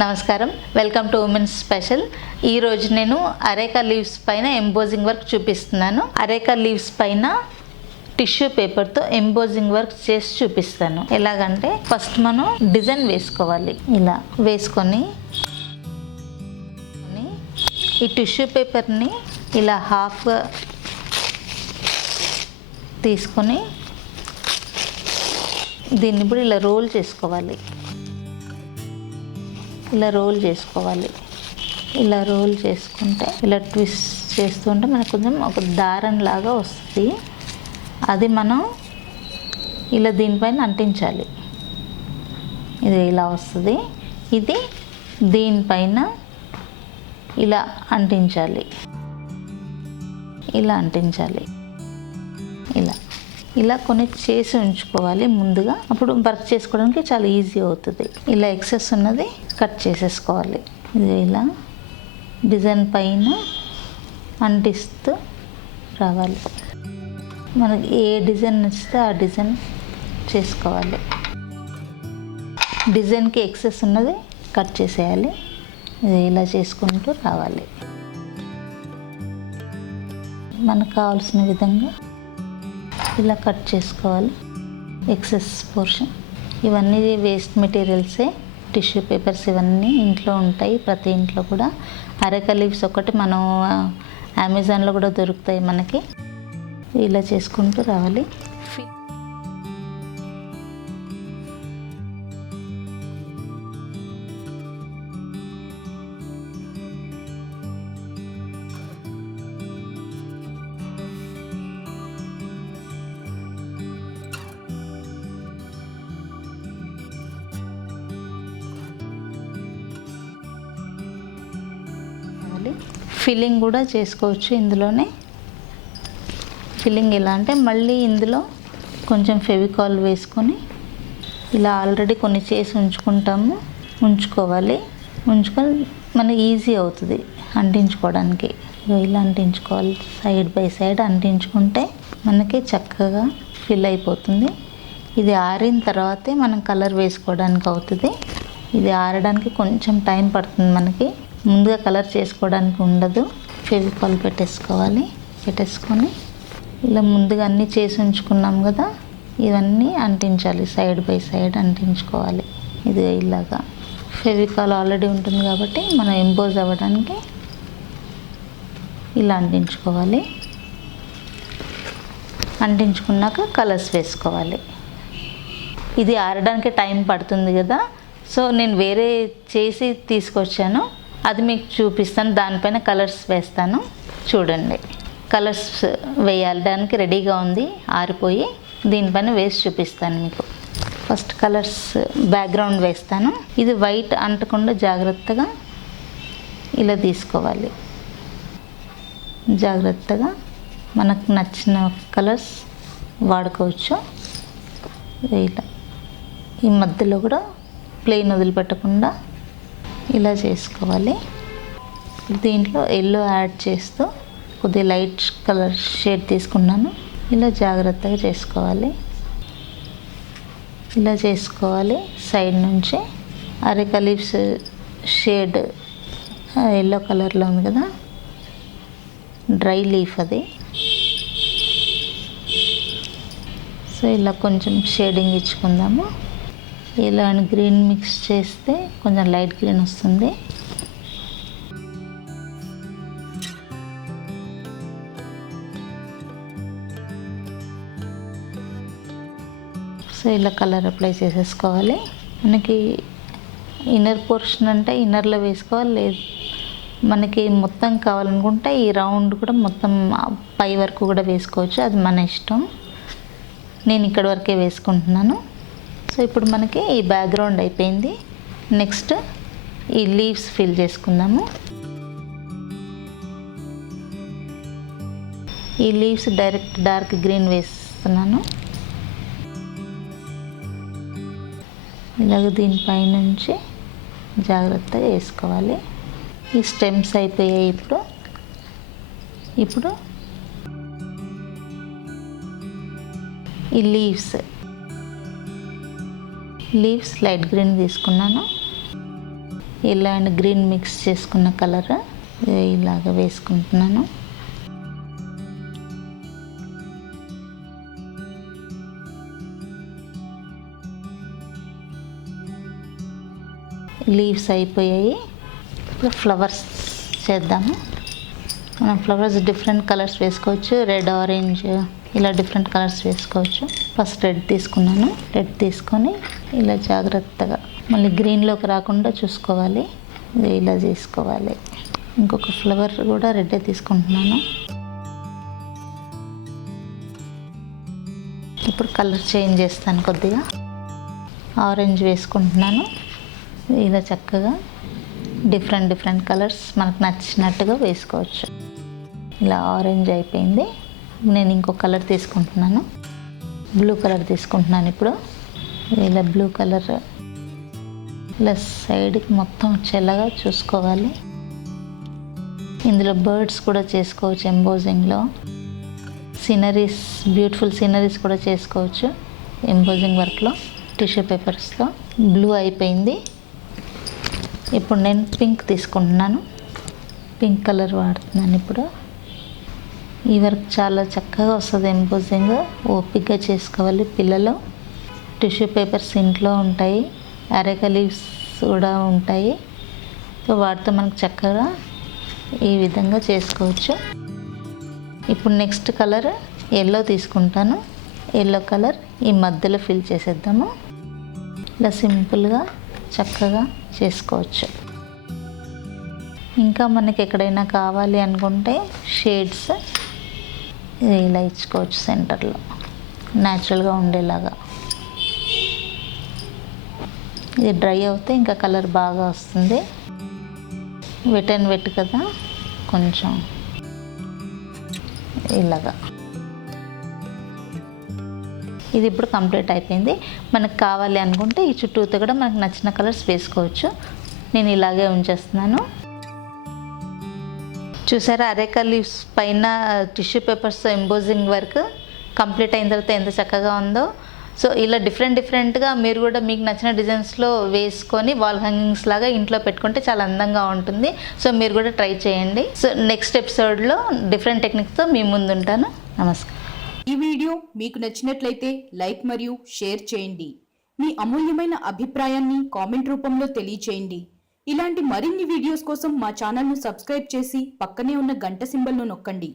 నమస్కారం, welcome to women's special. ఈరోజు నేను అరేకా లీవ్స్ పైన ఎంబోజింగ్ వర్క్ చూపిస్తున్నాను. అరేకా లీవ్స్ పైన టిష్యూ పేపర్తో ఎంబోజింగ్ వర్క్ చేసి చూపిస్తాను. ఎలాగంటే ఫస్ట్ మనం డిజైన్ వేసుకోవాలి. ఇలా వేసుకొని ఈ టిష్యూ పేపర్ని ఇలా హాఫ్గా తీసుకొని దీన్ని ఇప్పుడు ఇలా రోల్ చేసుకోవాలి. ఇలా రోల్ చేసుకోవాలి. ఇలా రోల్ చేసుకుంటే ఇలా ట్విస్ట్ చేస్తుంటే మనకు కొంచెం ఒక దారం లాగా వస్తుంది. అది మనం ఇలా దీనిపైన అంటించాలి. ఇది ఇలా వస్తుంది. ఇది దీనిపైన ఇలా అంటించాలి. ఇలా అంటించాలి. ఇలా ఇలా కొన్ని చేసి ఉంచుకోవాలి ముందుగా. అప్పుడు వర్క్ చేసుకోవడానికి చాలా ఈజీ అవుతుంది. ఇలా ఎక్సెస్ ఉన్నది కట్ చేసేసుకోవాలి. ఇది ఇలా డిజైన్ పైన అంటిస్తూ రావాలి. మనకి ఏ డిజైన్ నచ్చితే ఆ డిజైన్ చేసుకోవాలి. డిజైన్కి ఎక్సెస్ ఉన్నది కట్ చేసేయాలి. ఇది ఇలా చేసుకుంటూ రావాలి. మనకు కావాల్సిన విధంగా ఇలా కట్ చేసుకోవాలి. ఎక్సెస్ పోర్షన్ ఇవన్నీ వేస్ట్ మెటీరియల్సే. టిష్యూ పేపర్స్ ఇవన్నీ ఇంట్లో ఉంటాయి, ప్రతి ఇంట్లో కూడా. అరేకా లీవ్స్ ఒకటి మనం అమెజాన్లో కూడా దొరుకుతాయి మనకి. ఇలా చేసుకుంటూ రావాలి. ఫిల్లింగ్ కూడా చేసుకోవచ్చు ఇందులోనే. ఫిల్లింగ్ ఎలా అంటే మళ్ళీ ఇందులో కొంచెం ఫెవికాల్ వేసుకొని ఇలా ఆల్రెడీ కొన్ని చేసి ఉంచుకోవాలి. ఉంచుకొని మనకి ఈజీ అవుతుంది అంటించుకోవడానికి. ఇలా అంటించుకోవాలి. సైడ్ బై సైడ్ అంటించుకుంటే మనకి చక్కగా ఫిల్ అయిపోతుంది. ఇది ఆరిన తర్వాతే మనం కలర్ వేసుకోవడానికి అవుతుంది. ఇది ఆరడానికి కొంచెం టైం పడుతుంది మనకి. ముందుగా కలర్ చేసుకోవడానికి ఉండదు. ఫెవికాల్ పెట్టేసుకొని ఇలా ముందుగా అన్నీ చేసి ఉంచుకున్నాం కదా, ఇవన్నీ అంటించాలి. సైడ్ బై సైడ్ అంటించుకోవాలి. ఇది ఇలాగా ఫెవికాల్ ఆల్రెడీ ఉంటుంది కాబట్టి మనం ఎంబోజ్ అవ్వడానికి ఇలా అంటించుకోవాలి. అంటించుకున్నాక కలర్స్ వేసుకోవాలి. ఇది ఆరడానికి టైం పడుతుంది కదా, సో నేను వేరే చేసి తీసుకొచ్చాను, అది మీకు చూపిస్తాను. దానిపైన కలర్స్ వేస్తాను, చూడండి. కలర్స్ వేయడానికి రెడీగా ఉంది, ఆరిపోయి. దీనిపైన వేసి చూపిస్తాను మీకు. ఫస్ట్ కలర్స్ బ్యాక్గ్రౌండ్ వేస్తాను. ఇది వైట్ అంటకుండా జాగ్రత్తగా ఇలా తీసుకోవాలి. జాగ్రత్తగా మనకు నచ్చిన కలర్స్ వాడుకోవచ్చు. ఇలా ఈ మధ్యలో కూడా ప్లెయిన్ వదిలిపెట్టకుండా ఇలా చేసుకోవాలి. దీంట్లో ఎల్లో యాడ్ చేస్తూ కొద్దిగా లైట్ కలర్ షేడ్ తీసుకున్నాను. ఇలా జాగ్రత్తగా చేసుకోవాలి. ఇలా చేసుకోవాలి. సైడ్ నుంచి అరేకా లీవ్స్ షేడ్ ఎల్లో కలర్లో ఉంది కదా, డ్రై లీఫ్ అది. సో ఇలా కొంచెం షేడింగ్ ఇచ్చుకుందాము. ఇలా గ్రీన్ మిక్స్ చేస్తే కొంచెం లైట్ గ్రీన్ వస్తుంది. సో ఇలా కలర్ అప్లై చేసేసుకోవాలి. మనకి ఇన్నర్ పోర్షన్ అంటే ఇన్నర్లో వేసుకోవాలి. లేదు మనకి మొత్తం కావాలనుకుంటే ఈ రౌండ్ కూడా మొత్తం పై వరకు కూడా వేసుకోవచ్చు, అది మన ఇష్టం. నేను ఇక్కడ వరకే వేసుకుంటున్నాను. సో ఇప్పుడు మనకి ఈ బ్యాక్గ్రౌండ్ అయిపోయింది. నెక్స్ట్ ఈ లీవ్స్ ఫిల్ చేసుకుందాము. ఈ లీవ్స్ డైరెక్ట్ డార్క్ గ్రీన్ వేస్తున్నాను. ఇలాగ దీనిపైనుంచి జాగ్రత్తగా వేసుకోవాలి. ఈ స్టెమ్స్ అయిపోయాయి. ఇప్పుడు ఈ లీవ్స్ లీవ్స్ లైట్ గ్రీన్ తీసుకున్నాను. ఎల్లో అండ్ గ్రీన్ మిక్స్ చేసుకున్న కలర్ ఇలాగ వేసుకుంటున్నాను. లీవ్స్ అయిపోయాయి. ఇప్పుడు ఫ్లవర్స్ చేద్దాము. మనం ఫ్లవర్స్ డిఫరెంట్ కలర్స్ వేసుకోవచ్చు. రెడ్, ఆరెంజ్ ఇలా డిఫరెంట్ కలర్స్ వేసుకోవచ్చు. ఫస్ట్ రెడ్ తీసుకున్నాను. రెడ్ తీసుకొని ఇలా జాగ్రత్తగా మళ్ళీ గ్రీన్లోకి రాకుండా చూసుకోవాలి. ఇలా చేసుకోవాలి. ఇంకొక ఫ్లవర్ కూడా రెడ్డే తీసుకుంటున్నాను. ఇప్పుడు కలర్ చేంజ్ చేస్తాను. కొద్దిగా ఆరెంజ్ వేసుకుంటున్నాను. ఇలా చక్కగా డిఫరెంట్ కలర్స్ మనకు నచ్చినట్టుగా వేసుకోవచ్చు. ఇలా ఆరెంజ్ అయిపోయింది. నేను ఇంకో కలర్ తీసుకుంటున్నాను. బ్లూ కలర్ తీసుకుంటున్నాను. ఇప్పుడు ఇలా బ్లూ కలర్ ఇలా సైడ్కి మొత్తం వచ్చేలాగా చూసుకోవాలి. ఇందులో బర్డ్స్ కూడా చేసుకోవచ్చు. ఎంబోజింగ్లో సీనరీస్, బ్యూటిఫుల్ సీనరీస్ కూడా చేసుకోవచ్చు ఎంబోజింగ్ వర్క్లో. టిష్యూ పేపర్స్తో బ్లూ అయిపోయింది. ఇప్పుడు నేను పింక్ తీసుకుంటున్నాను. పింక్ కలర్ వాడుతున్నాను. ఇప్పుడు ఈ వర్క్ చాలా చక్కగా వస్తుంది. ఎంబోజింగ్ ఓపిక్గా చేసుకోవాలి పిల్లలు. టిష్యూ పేపర్స్ ఇంట్లో ఉంటాయి, అరేక లీవ్స్ కూడా ఉంటాయి. సో వాటితో మనకు చక్కగా ఈ విధంగా చేసుకోవచ్చు. ఇప్పుడు నెక్స్ట్ కలర్ ఎల్లో తీసుకుంటాను. ఎల్లో కలర్ ఈ మధ్యలో ఫిల్ చేసేద్దాము. ఇలా సింపుల్గా చక్కగా చేసుకోవచ్చు. ఇంకా మనకి ఎక్కడైనా కావాలి అనుకుంటే షేడ్స్ ఇలా ఇచ్చుకోవచ్చు సెంటర్లో న్యాచురల్గా ఉండేలాగా. ఇది డ్రై అవుతే ఇంకా కలర్ బాగా వస్తుంది. వెట్ అండ్ వెట్ కదా, కొంచెం ఇలాగా. ఇది ఇప్పుడు కంప్లీట్ అయిపోయింది. మనకు కావాలి అనుకుంటే ఈ చుట్టూతో కూడా మనకు నచ్చిన కలర్స్ వేసుకోవచ్చు. నేను ఇలాగే ఉంచేస్తున్నాను. చూసారా, అరేకా లీవ్స్ పైన టిష్యూ పేపర్స్తో ఎంబోజింగ్ వర్క్ కంప్లీట్ అయిన తర్వాత ఎంత చక్కగా ఉందో. సో ఇలా డిఫరెంట్గా మీరు కూడా మీకు నచ్చిన డిజైన్స్లో వేసుకొని వాల్ హ్యాంగింగ్స్ లాగా ఇంట్లో పెట్టుకుంటే చాలా అందంగా ఉంటుంది. సో మీరు కూడా ట్రై చేయండి. సో నెక్స్ట్ ఎపిసోడ్లో డిఫరెంట్ టెక్నిక్స్తో మీ ముందు ఉంటాను. నమస్కారం. ఈ వీడియో మీకు నచ్చినట్లయితే లైక్ మరియు షేర్ చేయండి. మీ అమూల్యమైన అభిప్రాయాన్ని కామెంట్ రూపంలో తెలియచేయండి. ఇలాంటి మరిన్ని వీడియోస్ కోసం మా ఛానల్ను సబ్స్క్రైబ్ చేసి పక్కనే ఉన్న గంట సింబల్ను నొక్కండి.